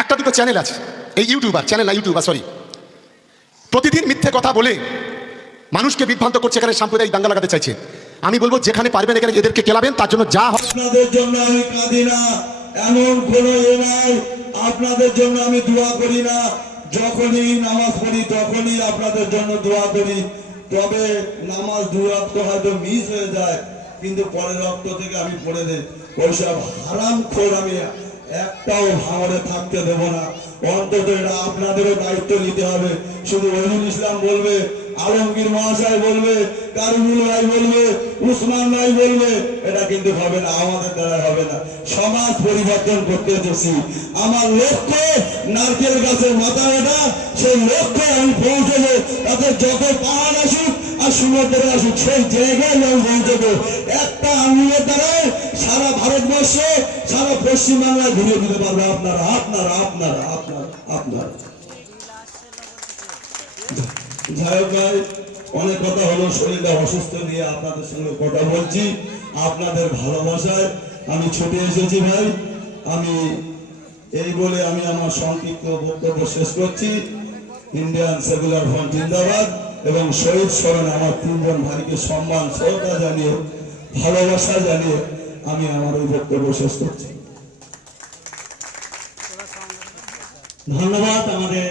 একটা দুটো চ্যানেল আছে। এই ইউটিউবার চ্যানেল না ইউটিউবার সরি প্রতিদিন মিথ্যে কথা বলে মানুষকে বিভ্রান্ত করছে এখানে সাম্প্রদায়িক দাঙ্গা লাগাতে চাইছে। আমি বলব, যেখানে পারবেন, এখানে এদেরকে কেলাবেন, তার জন্য যা আপনাদের জন্য আমি কাঁদি না। এমন কোন আপনাদের জন্য আমি দোয়া করি না। যখনই নামাজ পড়ি, তখনই আপনাদের জন্য দোয়া করি। তবে নামাজ দু রক্ত হয়তো মিস হয়ে যায়, কিন্তু পরের রক্ত থেকে আমি পড়ে দেই ওইসব হারাম খোর আমি একটাও ভাঙড়ে থাকতে দেব না। অন্তত এটা আপনাদেরও দায়িত্ব নিতে হবে। শুধু রহিমুল ইসলাম বলবে, আলমগীর মহাশয় বলবে, কারিমুল ভাই বলবে, উসমান ভাই বলবে, এটা কিন্তু হবে না, আমাদের দ্বারা হবে না। সমাজ পরিবর্তন করতে এসেছি। আমার লক্ষ্য নারকেল গাছের মাথা ওঠা সেই লক্ষ্যে আমি পৌঁছবো। তাতে যত পাহাড় আসুক আর সমুদ্র আসুক, সেই জায়গায় আমি পৌঁছবো। একটা আঙুলের সারা পশ্চিমবাংলায় ঘুরিয়ে দিতে পারবে আপনারা আপনারা আপনারা আপনারা আপনারা। যাই হোক অনেক কথা হলো, শরীরটা অসুস্থ নিয়ে আপনাদের সঙ্গে কথা বলছি। আপনাদের ভালোবাসায় আমি ছুটে এসেছি ভাই। আমি এই বলে আমি আমার সংক্ষিপ্ত বক্তব্য শেষ করছি। ইন্ডিয়ান সেকুলার ফ্রন্ট জিন্দাবাদ এবং শহীদ স্মরণে আমার তিনজন ভাইকে সম্মান, শ্রদ্ধা জানিয়ে, ভালোবাসা জানিয়ে আমি আমার এই বক্তব্য শেষ করছি। ধন্যবাদ আমাদের